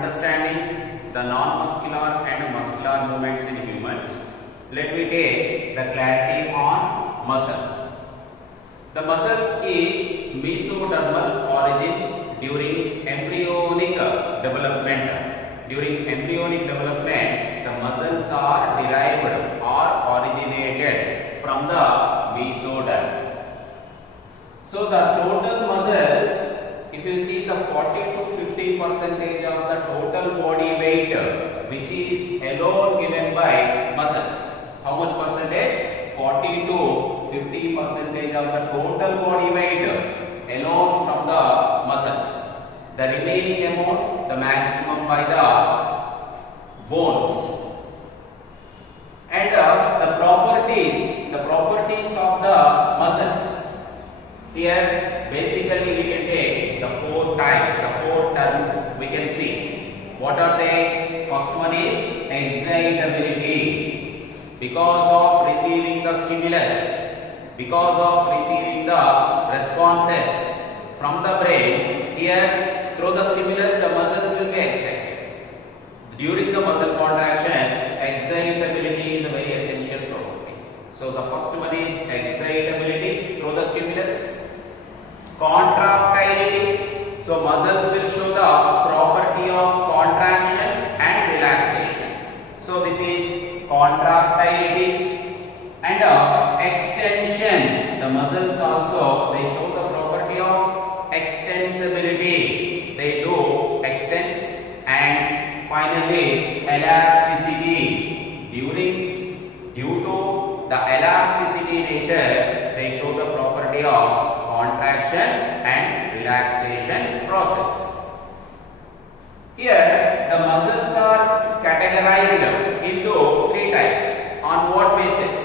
understanding the non-muscular and muscular movements in humans, let me take the clarity on muscle. The muscle is mesodermal origin during embryonic development. During embryonic development, the muscles are derived or originated from the mesoderm. So the total muscles, if you see the 40 to 50% of the total body weight, which is alone given by muscles. How much percentage? 40 to 50% of the total body weight alone from the muscles. The remaining amount, the maximum by the bones. And the properties of the muscles. Here basically we can take the four types, the four terms we can see. What are they? First one is excitability. Because of receiving the stimulus, because of receiving the responses from the brain, here through the stimulus the muscles will be excited. During the muscle contraction, excitability is a very essential property. So the first one is excitability through the stimulus. Contractility. So muscles will show the property of contraction and relaxation. So this is contractility. And extension. The muscles also, they show the property of extensibility. They do extend. And finally elasticity. Due to the elasticity nature, they show the property of contraction and relaxation process. Here the muscles are categorized into three types. On what basis?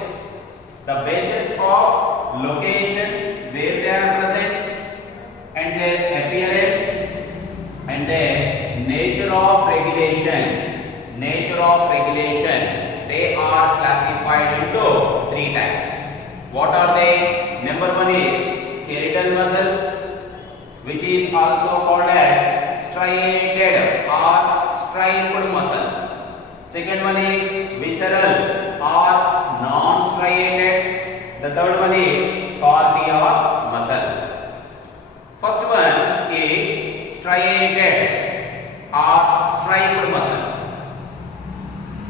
The basis of location, where they are present, and their appearance, and their nature of regulation. Nature of regulation, they are classified into three types. What are they? Number one is skeletal muscle, which is also called as striated or striped muscle. Second one is visceral or non-striated. The third one is cardiac muscle. First one is striated or striped muscle.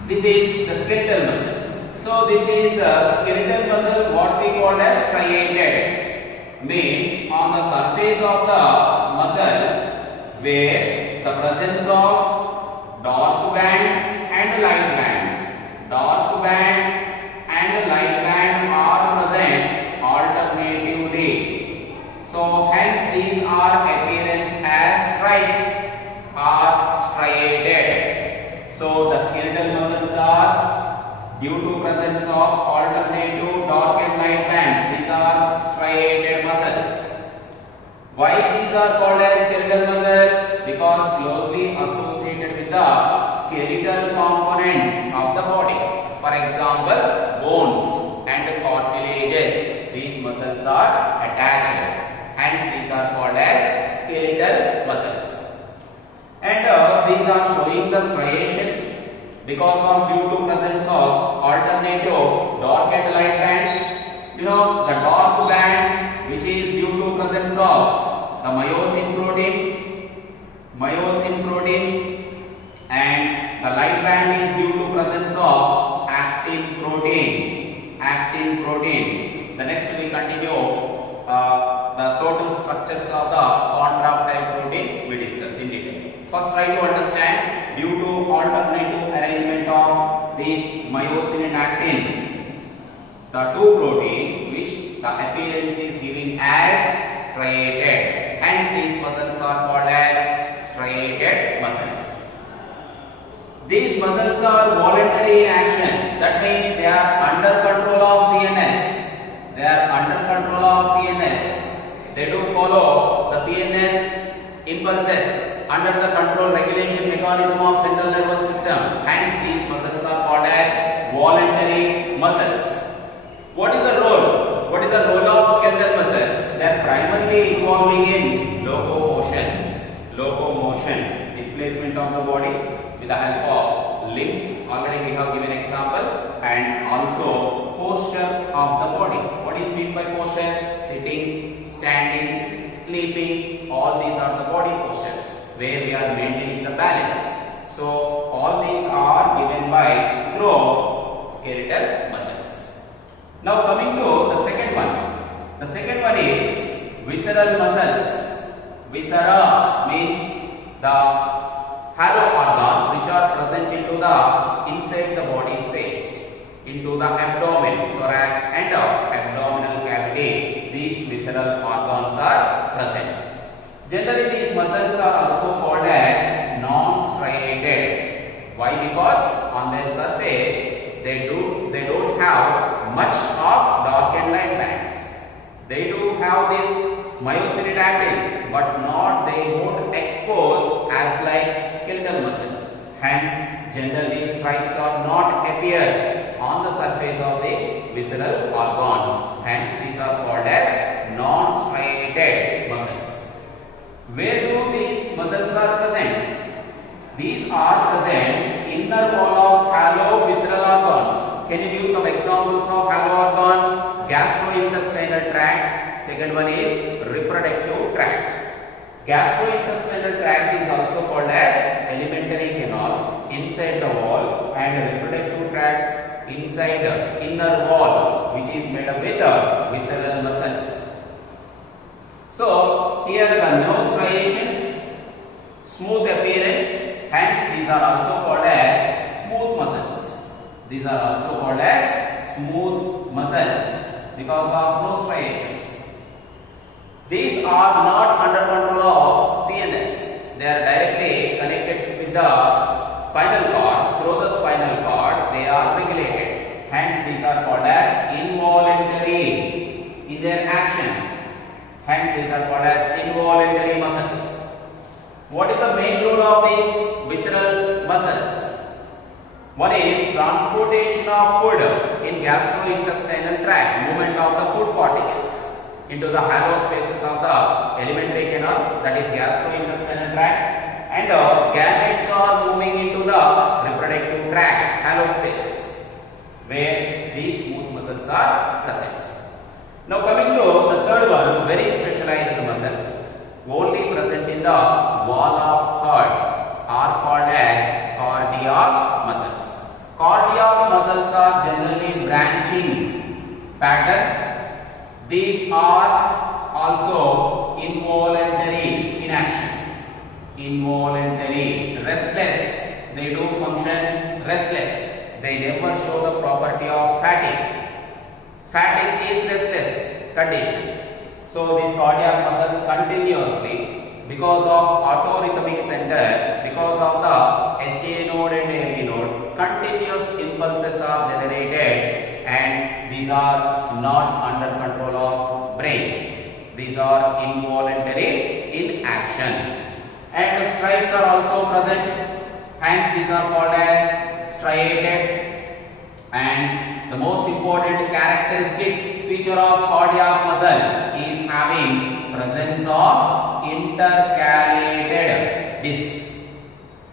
This is the skeletal muscle. So this is the skeletal muscle, what we call as striated. Means on the surface of the muscle where the presence of dark band and light band. Dark band and light band are present alternatively. So hence these are appearance as stripes or striated. So the skeletal muscles are due to presence of alternative dark and light bands. These are striated muscles. Why these are called as skeletal muscles? Because closely associated with the skeletal components of the body. For example, bones and cartilages. These muscles are attached. Hence these are called as skeletal muscles. And these are showing the striations because of due to presence of alternative dark and light bands. You know, the dark band, which is due to presence of the myosin protein, and the light band is due to presence of actin protein. The next we continue the total structures of the contractile proteins we discuss in detail. First try to understand due to alternative arrangement of these myosin and actin, the two proteins which the appearance is giving as striated. Hence these muscles are called as striated muscles. These muscles are voluntary in action. That means they are under control of CNS. They are under control of CNS. They do follow the CNS impulses under the control regulation mechanism of central nervous system. Hence these muscles are called as voluntary muscles. What is the role? What is the role of skeletal muscles? They are primarily involving in locomotion, displacement movement of the body with the help of limbs. Already we have given example, and also posture of the body. What is meant by posture? Sitting, standing, sleeping, all these are the body postures where we are maintaining the balance. So all these are given by through skeletal muscles. Now coming to the second one. The second one is visceral muscles. Viscera means the hollow organs which are present into the inside the body space, into the abdomen, thorax and abdominal cavity. These visceral organs are present. Generally these muscles are also called as non-striated. Why? Because on their surface they don't have much of dark and light bands. They do have this myocinoidactyl, but they won't expose as like skeletal muscles. Hence, generally stripes are not appears on the surface of these visceral organs. Hence, these are called as non-striated muscles. Where do these muscles are present? These are present in inner wall of hollow visceral organs. Can you give some examples of hollow organs? Gastrointestinal tract. Second one is reproductive tract. Gastrointestinal tract is also called as alimentary canal inside the wall, and reproductive tract inside the inner wall, which is made up with visceral muscles. So here the no striations, smooth appearance, hence these are also called as smooth muscles. These are also called as smooth muscles because of no striations. These are not under control of CNS. They are directly connected with the spinal cord. Through the spinal cord, they are regulated. Hence, these are called as involuntary in their action. Hence, these are called as involuntary muscles. What is the main role of these visceral muscles? One is transportation of food in gastrointestinal tract, movement of the food particles into the hollow spaces of the alimentary canal, that is gastrointestinal tract, and gametes are moving into the reproductive tract, hollow spaces, where these smooth muscles are present. Now coming to the third one, very specialized muscles, only present in the wall of heart, are called as cardiac muscles. Cardiac muscles are generally branching pattern. These are also involuntary in action. Involuntary, restless. They do function restless. They never show the property of fatigue. Fatigue is restless condition. So these cardiac muscles continuously, because of autorhythmic center, because of the SCA node and AV node, continuous impulses are generated, and these are not under control of brain. These are involuntary in action. And the stripes are also present. Hence these are called as striated. And the most important characteristic feature of cardiac muscle is having presence of intercalated discs.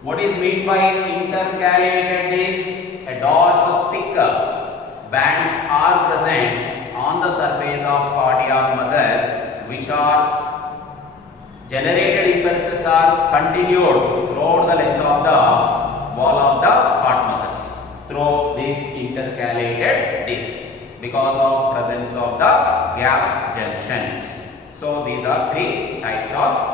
What is meant by intercalated disc? A dark, thick bands are present on the surface of cardiac muscles, which are generated impulses are continued throughout the length of the wall of the heart muscles through these intercalated discs because of presence of the gap junctions. So these are three types of